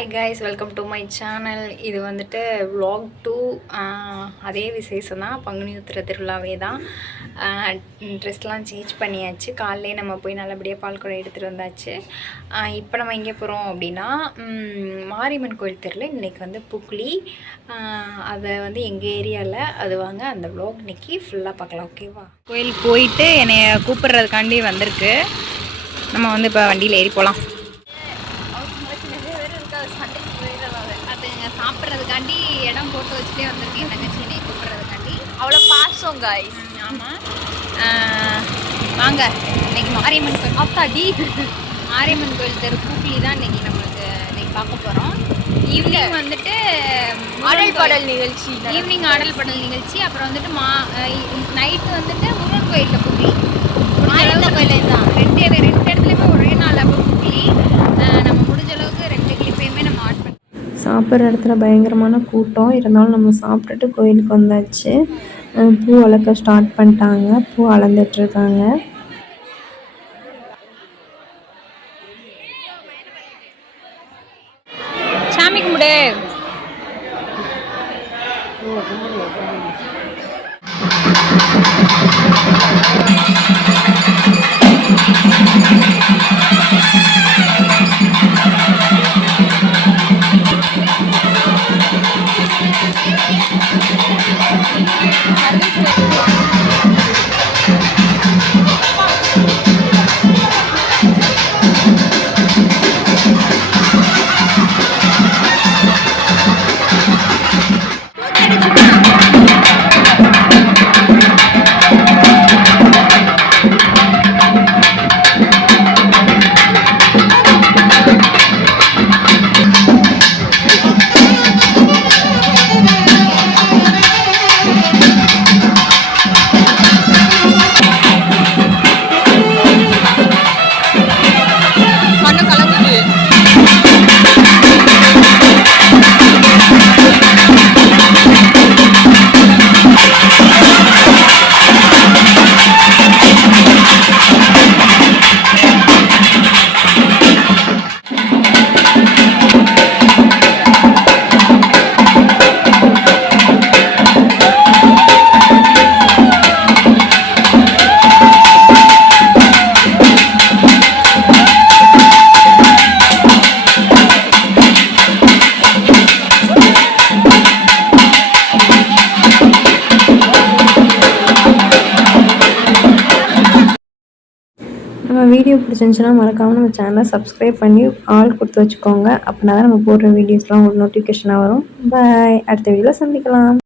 Hi guys, welcome to my channel. இது வந்துட்டு vlog 2. அதே விசேஷம் தான், பங்குனி உத்திர திருவிழாவே தான். ட்ரெஸ்லாம் சேஞ்ச் பண்ணியாச்சு. காலையிலே நம்ம போய் நல்லபடியாக பால்குடம் எடுத்துகிட்டு வந்தாச்சு. இப்போ நம்ம எங்கே போகிறோம் அப்படின்னா, மாரியம்மன் கோயில் தெருவில் இன்றைக்கி வந்து புக்ளி. அதை வந்து எங்கள் ஏரியாவில் அது வாங்க. அந்த vlog இன்றைக்கி ஃபுல்லாக பார்க்கலாம். ஓகேவா? கோயில் போயிட்டு என்னை கூப்பிட்றதுக்காண்டி வந்திருக்கு. நம்ம வந்து இப்போ வண்டியில் ஏறி போகலாம். சாப்பிட்றதுக்காண்டி இடம் போட்டு வச்சுட்டே வந்திருக்கேன் தங்கச்சி என்னை கூப்பிட்றதுக்காண்டி. அவ்வளோ பாசம் காய்ஸ். ஆமாம், வாங்க. இன்னைக்கு மாரியம்மன் கோயில் ஆத்தாடி மாரியம்மன் கோயில் தெரு பூக்களி தான் இன்னைக்கு நம்மளுக்கு இன்னைக்கு பார்க்க போகிறோம். ஈவினிங் வந்துட்டு ஆடல் பாடல் நிகழ்ச்சி, ஈவினிங் ஆடல் பாடல் நிகழ்ச்சி. அப்புறம் வந்துட்டு நைட்டு வந்துட்டு முருகன் கோயிலில் பூக்களி. மாரியம்மன் கோயில் தான் ரெண்டு இடத்துலையுமே ஒரே நாள் அப்போ பூக்களி. நம்ம முடிஞ்ச அளவுக்கு 2 கிளிப்பையுமே நம்ம ஆட் பண்ணி சாப்பிட்ற இடத்துல பயங்கரமான கூட்டம் இருந்தாலும் நம்ம சாப்பிட்டுட்டு கோயிலுக்கு வந்தாச்சு. பூ வளர்க்க ஸ்டார்ட் பண்ணிட்டாங்க. பூ அளந்துட்டுருக்காங்க. சாமி கும்பிடு. நம்ம வீடியோ பிடிச்சிருந்துச்சுன்னா மறக்காமல் நம்ம சேனலை சப்ஸ்கிரைப் பண்ணி ஆல் கொடுத்து வச்சுக்கோங்க. அப்படின்னா தான் நம்ம போடுற வீடியோஸ்லாம் உங்களுக்கு நோட்டிஃபிகேஷனாக வரும். பாய். அடுத்த வீடியோவில் சந்திக்கலாம்.